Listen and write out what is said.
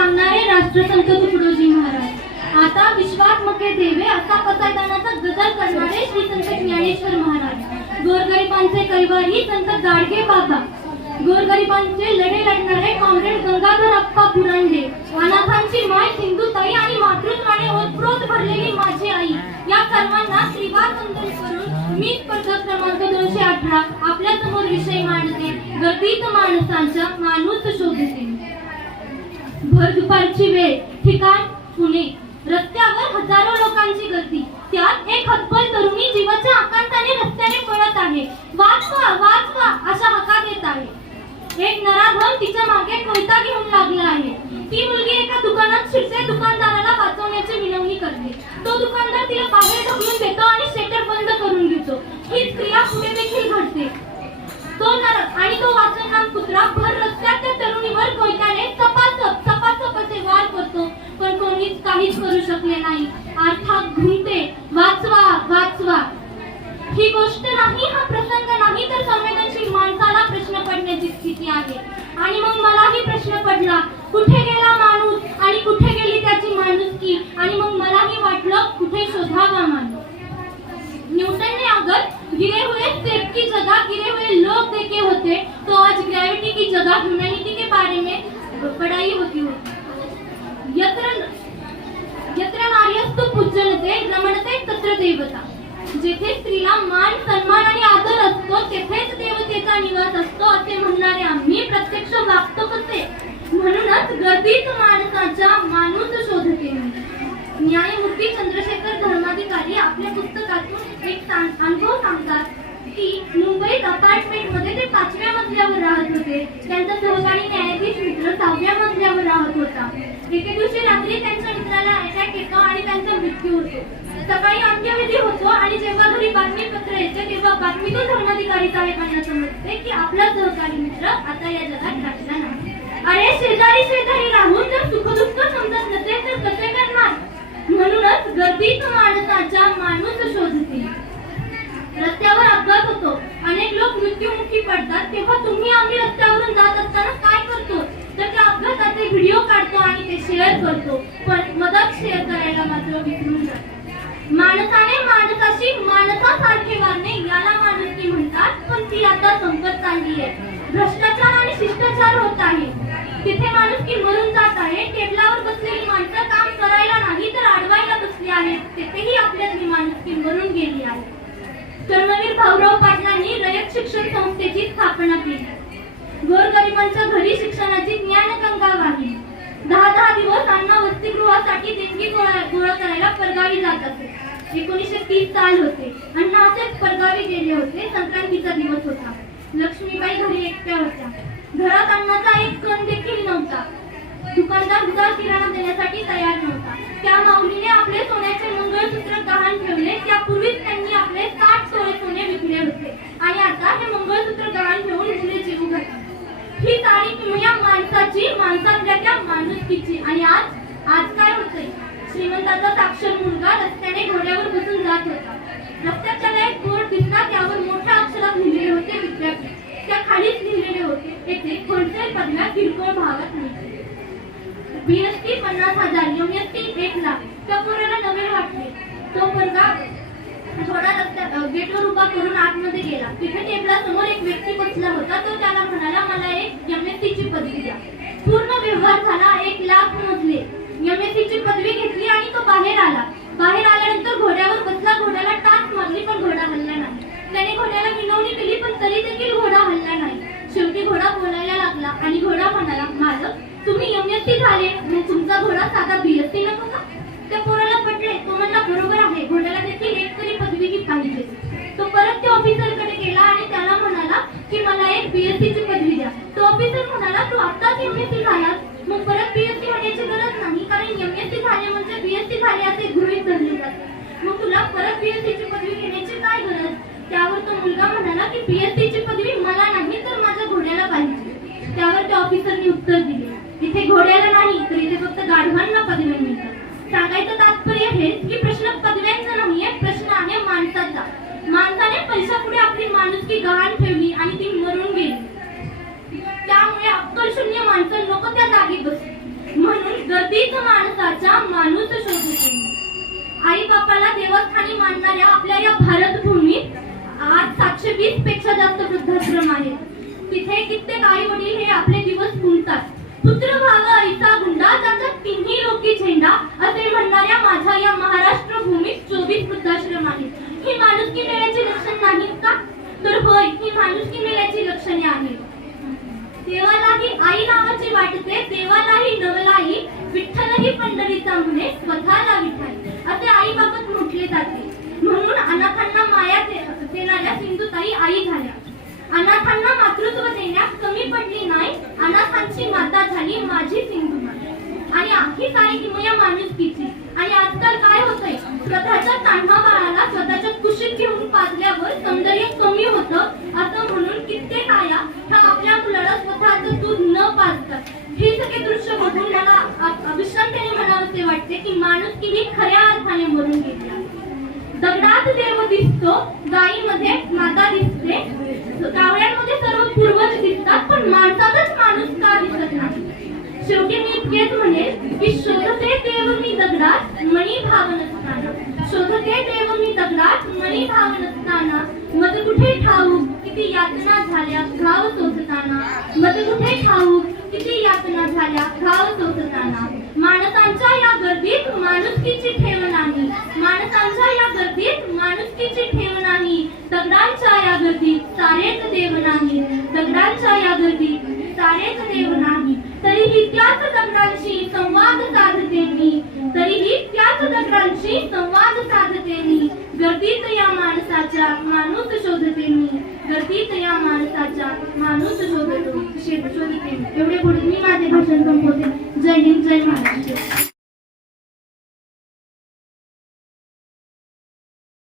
सांगणारे राष्ट्रसंत तुकडोजी महाराज। आता विश्वात मके देवे असा पसायदानाचा गजल करणारे श्री संत ज्ञानेश्वर महाराज। गोरगरिबांचे कैवारी संत गाडगे बाबा। गोरगरिबांचे लढे लढणारे कॉम्रेड गंगाधर अप्पा बुरांडे। अनाथांची माय सिंधुताई आणि मातृत्वाने ओतप्रोत भरलेली माझी आई, या सर्वांना श्रीवार वंदन करून मी स्पर्धा क्रमांक 218 आपल्या समोर विषय मांडते, गर्दीत माणसांच्या माणूस शोधते। भर दुपारची वेळ, ठिकाण पुणे। रस्त्यावर हजारो लोकांची गर्दी, त्यात एक हतबल तरुणी जीवाच्या आकांताने रस्त्याने पळत आहे। वाचवा वाचवा अशा हाका देत आहे। एक नराधम तिच्या मागे कोयता घेऊन लागला आहे। ती मुलगी एका दुकानात शिरते, दुकानदाराला वाचवण्याची विनवणी करते। तो दुकानदार तिला बाहेर ढकलून देतो आणि शटर बंद करून घेतो। हीच क्रिया पुढे देखील घडते। तो वाचननाम कुत्रा भर रस्त्यात त्या तरुणीवर कोयत्याने चपाचप असे वार करतो, पण कोणीच काहीच करू शकले नाही। अर्थात घुमते, वाचवा वाचवा। ही गोष्ट नाही, हा प्रसंग नाही, तर संवेदनशील माणसाला प्रश्न पडण्याची स्थिती आहे। आणि मग मलाही प्रश्न पडला, कुठे गेला माणूस आणि कुठे गेली त्याची माणुसकी? आणि मग मलाही वाटलं, कुठे शोधावा माणूस? न्यूटन ने अगर गिरे हुए सेब की जगह गिरे हुए लोग देखे होते तो आज ग्रेविटी की जगह ह्यूमैनिटी के बारे में पढ़ाई होती होती। यत्र नार्यस्तु पूज्यन्ते रमणते तत्र देवता। जेथे स्त्रीला मान सन्मान आणि आदर असतो तेथेच देवतेचा निवास असतो असे म्हणणारे आम्ही प्रत्यक्ष वागतो कसे? म्हणूनच गर्दीत माणसाच्या माणूस शोधते मी। न्यायमूर्ती चंद्रशेखर धर्माधिकारी आपल्या पुस्तकातून एक अनुभव सांगतात की मुंबईत अपार्टमेंट मध्ये ते 5व्या मजल्यावर राहत होते। त्यांचा सहकारी न्यायाधीश मित्र 6व्या मजल्यावर राहत होता। एके दिवशी रात्री त्यांच्या मित्राला अटॅक येतो आणि त्यांचा मृत्यू होतो। सकाळी अंत्यविधी होतो आणि जेव्हा घरी बातमीपत्र येते तेव्हा बातमीतून धर्माधिकारी साहेबांना समजते की आपला सहकारी मित्र आता या जगात राहिला नाही। अरे शेजारी शेजारी राहून जर सुखदुःख समजत नसेल तर कसे करणार? म्हणूनच गर्दीत माणसाच्या माणूस शोधते। रस्त्यावर अपघात होतो, अनेक लोक मृत्युमुखी पडतात, तेव्हा तुम्ही आम्ही रस्त्यावरून जात असताना काय करतो तर त्या अपघाताचे व्हिडिओ काढतो आणि ते शेअर करतो, पण मदत शेअर करायला मात्र विसरून जातो। माणसाने माणसाशी माणसासारखे वागणे याला माणुसकी म्हणतात, पण ती आता संपत चालली आहे। भ्रष्टाचार आणि शिष्टाचार होत आहे, तिथे माणुसकी मरून जात आहे। टेबलावर बसलेली माणसं काम करायला नाही तर अडवायला बसली आहेत, तेथेही आपल्यातली माणुसकी मरून गेली आहे। कर्मवीर भाऊराव पाटलांनी रयत शिक्षण संस्थेची स्थापना केली। गोरगरिबांच्या घरी शिक्षणाची ज्ञानगंगा वाहिली। 10 दिवस अन्न वसतिगृहासाठी देणगी गोळा करायला परगावी जात असे। 1930 साल होते। अण्णा असेच परगावी गेले होते। संक्रांतीचा दिवस होता। लक्ष्मीबाई घरी एकट्या होत्या। घरात अन्नाचा एक कण देखील नव्हता। दुकानदार उधार किराणा देण्यासाठी तयार नव्हता। त्या माऊलीने आपले सोन्याचे मंगळसूत्र गहाण ठेवले। त्यापूर्वीच त्यांनी आपले 60 तोळे सोने विकले होते आणि आता हे मंगळसूत्र गहाण ठेवून मुले जीव घालतात। ही सारी किमया माणसाची, माणसातल्या त्या माणुसकीची। आणि आज काय होतंय? श्रीमंताचा साक्षर मुलगा रस्त्याने घोड्यावर बसून जात होता। रस्त्याच्या एक बोर्ड दिसला, त्यावर मोठ्या अक्षरात लिहिलेले होते विद्यापीठ। त्या खालीच लिहिलेले होते, येथे होलसेल पदव्या किरकोळ भावात मिळते। BST 50,000, MST 1 lakh. त्या पोराला नवे वाटले। तो पोरगा थोडा रस्त्यात गेटवर उभा करून आतमध्ये गेला। तिथे टेबलासमोर एक व्यक्ती बसला होता। तो त्याला म्हणाला, मला एक एमएसटीची पदवी द्या। पूर्ण व्यवहार झाला। 1 लाख मोजले, एमएसटीची पदवी घेतली आणि तो बाहेर आला। बाहेर आल्यानंतर घोड्यावर बसला। घोड्याला टाच मारली पण घोडा हलला नाही। त्याने घोड्याला विनवणी केली पण तरी देखील घोडा हलला नाही। शेवटी घोडा बोलायला लागला आणि घोडा म्हणाला, मालक तुम्ही एमएसटी झाले, मग तुमचा घोडा साधा बीएसटी नको का? त्या पोराला पटले। तो म्हणला, बरोबर आहे, घोड्याला देखील एक तरी पदवी पाहिजे। तो परत त्या ऑफिसरकडे गेला आणि त्याला म्हणाला की मला एक बीएसटीची पदवी द्या। तो ऑफिसर म्हणाला, तू आत्ताच एमएसटी झालास, मग परत बीएसटी होण्याची गरज नाही, कारण एमएसटी झाले म्हणजे बीएसटी झाले असे गृहीत धरले जाते। मग तुला परत बीएसटीची पदवी घेण्याची काय गरज? त्यावर तो मुलगा म्हणाला की बीएसटीची पदवी मला नाही तर माझ्या घोड्याला पाहिजे। त्यावर त्या ऑफिसरने उत्तर दिले, इथे घोड्याला नाही तर इथे फक्त गाढवांना पदव्या मिळतात। सांगायचं तात्पर्य हेच की प्रश्न पदव्यांचा नाहीये, प्रश्न आहे माणसाचा। माणसाने पैशापुढे आपली माणुसकी गहाण ठेवली आणि ती मरून गेली। त्यामुळे अक्कलशून्य माणसं लोक त्या जागी बसली। म्हणून गर्दीत माणसाच्या माणूस शोधते मी. आई बापाला देवस्थानी मानणाऱ्या आपल्या या भारत भूमीत आज 720 पेक्षा जास्त वृद्धाश्रम आहेत. तिथे कित्येक आई वडील हे आपले दिवस गुंततात. पुत्र व्हावा ऐसा गुंडा त्याचा तिन्ही लोकी झेंडा असे म्हणणाऱ्या माझ्या या महाराष्ट्र भूमीत 24 वृद्धाश्रम आहेत. ही माणुसकी मेळ्याची लक्षण नाहीत का? तर होय, ही माणुसकी मेळ्याची लक्षणे आहेत. देवालाही आई नावाची वाटते, देवालाही नवलाई, विठ्ठलही पंढरीचा म्हणे स्वतःला विठ्ठल असे आई बाबत म्हटले जाते. म्हणून अनाथांना माया देणाऱ्या सिंधुताई आई झाल्या. अनाथांना मातृत्व देण्यात कमी पडली नाही. अनाथांची माता झाली माझी सिंधुताई. आणि ही सारी किमया माणुसकीची. आणि आजकाल काय होतंय, स्वतःच्या तान्हा बाळाला स्वतःच्या कुशीत घेऊन पाजल्यावर सौंदर्य कमी होतं असं म्हणून कित्येक आया ह्या आपल्या मुलाला स्वतःचं दूध न पाजतात. हे सगळे दृश्य बघून मला अविश्रांतीने म्हणावंसे वाटते की माणुसकी ही खऱ्या अर्थाने मरून गेली आहे. दगडात देव दिसतो, गायीमध्ये माता दिसते, कावळ्यांमध्ये सर्व पूर्वज दिसतात, पण माणसातच माणूस का दिसत नाही? शेवटी मी इतकेच म्हणेन की शोधते देव मी दगडात मणी भाव नसताना, शोधते देव मी दगडात मणी भाव नसताना, मज कुठे ठाऊक किती यातना झाल्या घाव सोसताना, मज कुठे ठाऊक किती यातना झाल्या घाव सोसताना. माणसांच्या या गर्दीत माणुसकीची ठेव नाही, माणसांच्या या गर्दीत माणुसकीची ठेव नाही. दगडांच्या या गर्दीत सारेच देव नाही, दगडांच्या या गर्दीत सारेच देव नाही. तरीही त्याच दगडांशी संवाद साधते मी, तरीही त्याच दगडांशी संवाद साधते मी. गर्दीत या माणसाच्या माणूस शोधते मी, गर्दीत या माणसाच्या माणूस शोधते मी. एवढे पुढे मी माझे भाषण संपवते. जय हिंद, जय महाराष्ट्र.